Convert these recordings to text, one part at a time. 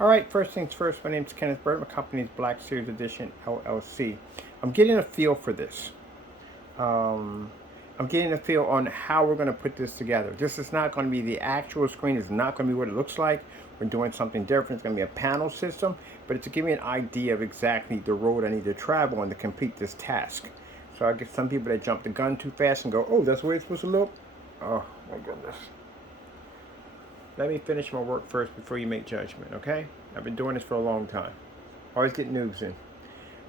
Alright, first things first, my name is Kenneth Bird. My company is Black Series Edition LLC. I'm getting a feel for this. I'm getting a feel on how we're going to put this together. This is not going to be the actual screen. It's not going to be what it looks like. We're doing something different. It's going to be a panel system, but it's to give me an idea of exactly the road I need to travel on to complete this task. So I get some people that jump the gun too fast and go, oh, that's the way it's supposed to look? Oh, my goodness. Let me finish my work first before you make judgment, okay? I've been doing this for a long time. Always get noobs in.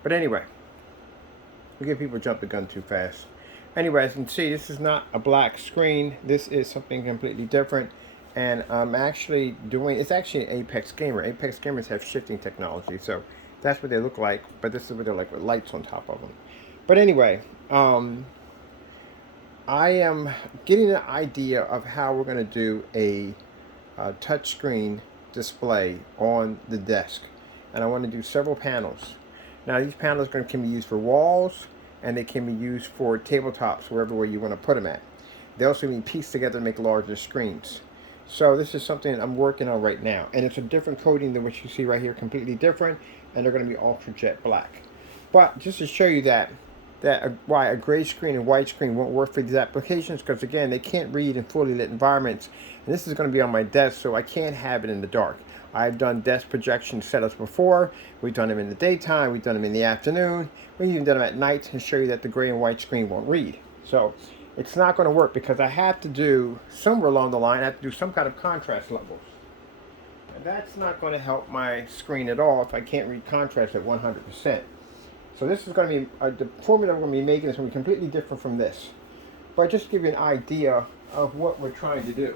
But anyway, we get people jump the gun too fast. Anyway, as you can see, this is not a black screen. This is something completely different. And I'm actually doing, it's actually an Apex Gamer. Apex Gamers have shifting technology, so that's what they look like. But this is what they're like with lights on top of them. But anyway, I am getting an idea of how we're going to do a touchscreen display on the desk, and I want to do several panels. Now these panels can be used for walls, and they can be used for tabletops, wherever you want to put them at. They also can be pieced together to make larger screens. So this is something I'm working on right now, and it's a different coating than what you see right here, completely different, and they're going to be ultra jet black. But just to show you why a gray screen and white screen won't work for these applications, because again, they can't read in fully lit environments, and this is going to be on my desk, so I can't have it in the dark. I've done desk projection setups before. We've done them in the daytime, we've done them in the afternoon, we've even done them at night to show you that the gray and white screen won't read. So it's not going to work because I have to do, somewhere along the line, I have to do some kind of contrast levels. And that's not going to help my screen at all if I can't read contrast at 100%. So this is going to be, the formula we're going to be making is going to be completely different from this. But just to give you an idea of what we're trying to do.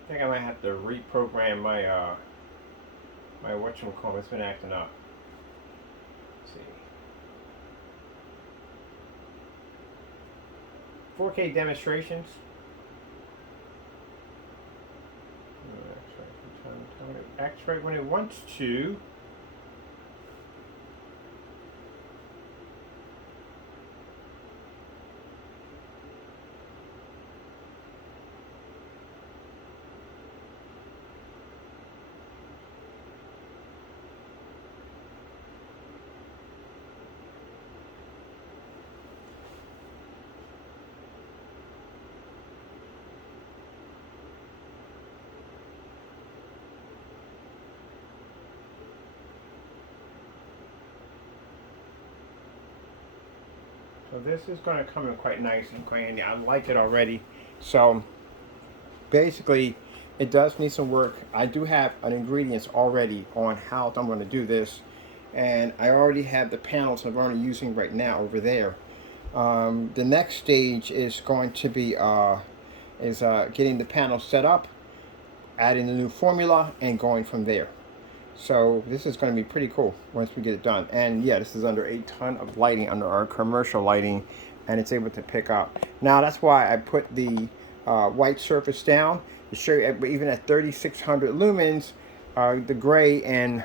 I think I might have to reprogram my, my whatchamacallit. It's been acting up. Let's see. 4K demonstrations. Extract when it wants to. So this is going to come in quite nice and handy. I like it already. So basically, it does need some work. I do have an ingredients already on how I'm going to do this, and I already have the panels I'm already using right now over there. The next stage is going to be getting the panel set up, adding the new formula, and going from there. So this is going to be pretty cool once we get it done. And yeah, this is under a ton of lighting, under our commercial lighting, and it's able to pick up. Now that's why I put the white surface down to show you, even at 3600 lumens, the gray and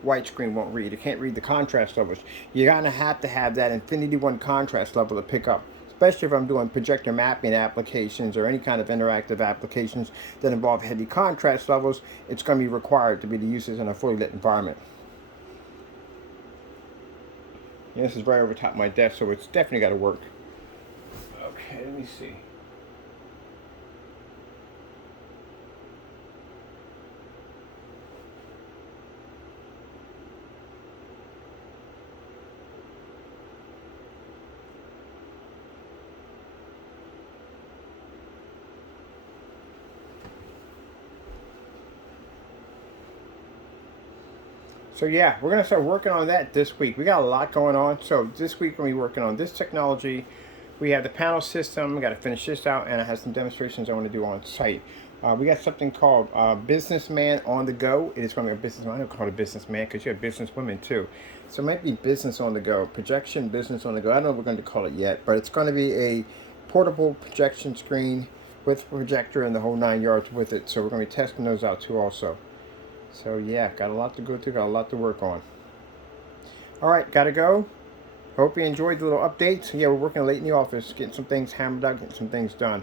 white screen won't read. It can't read the contrast levels. You're going to have that Infinity 1 contrast level to pick up. Especially if I'm doing projector mapping applications or any kind of interactive applications that involve heavy contrast levels, it's going to be required to be able to use this in a fully lit environment. And this is right over top of my desk, so it's definitely got to work. Okay, let me see. So yeah, we're going to start working on that this week. We got a lot going on. So this week we're going to be working on this technology. We have the panel system. We got to finish this out, and I have some demonstrations I want to do on site. We got something called Businessman on the Go. It is going to be a businessman. I don't call it a businessman because you have businesswomen too. So it might be business on the go, projection business on the go. I don't know what we're going to call it yet, but it's going to be a portable projection screen with projector and the whole 9 yards with it. So we're going to be testing those out too also. So yeah, got a lot to go through, got a lot to work on. Alright, gotta go. Hope you enjoyed the little updates. Yeah, we're working late in the office, getting some things hammered out, getting some things done.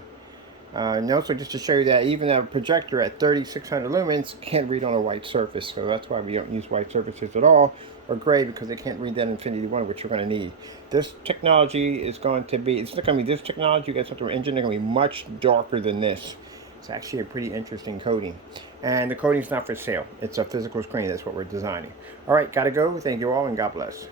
And also just to show you that even a projector at 3600 lumens can't read on a white surface, so that's why we don't use white surfaces at all, or gray, because they can't read that Infinity 1, which you're going to need. This technology is going to be, it's not going to be this technology, you guys have to engine, they're going to be much darker than this. It's actually a pretty interesting coating. And the coating's not for sale. It's a physical screen, that's what we're designing. Alright, gotta go. Thank you all, and God bless.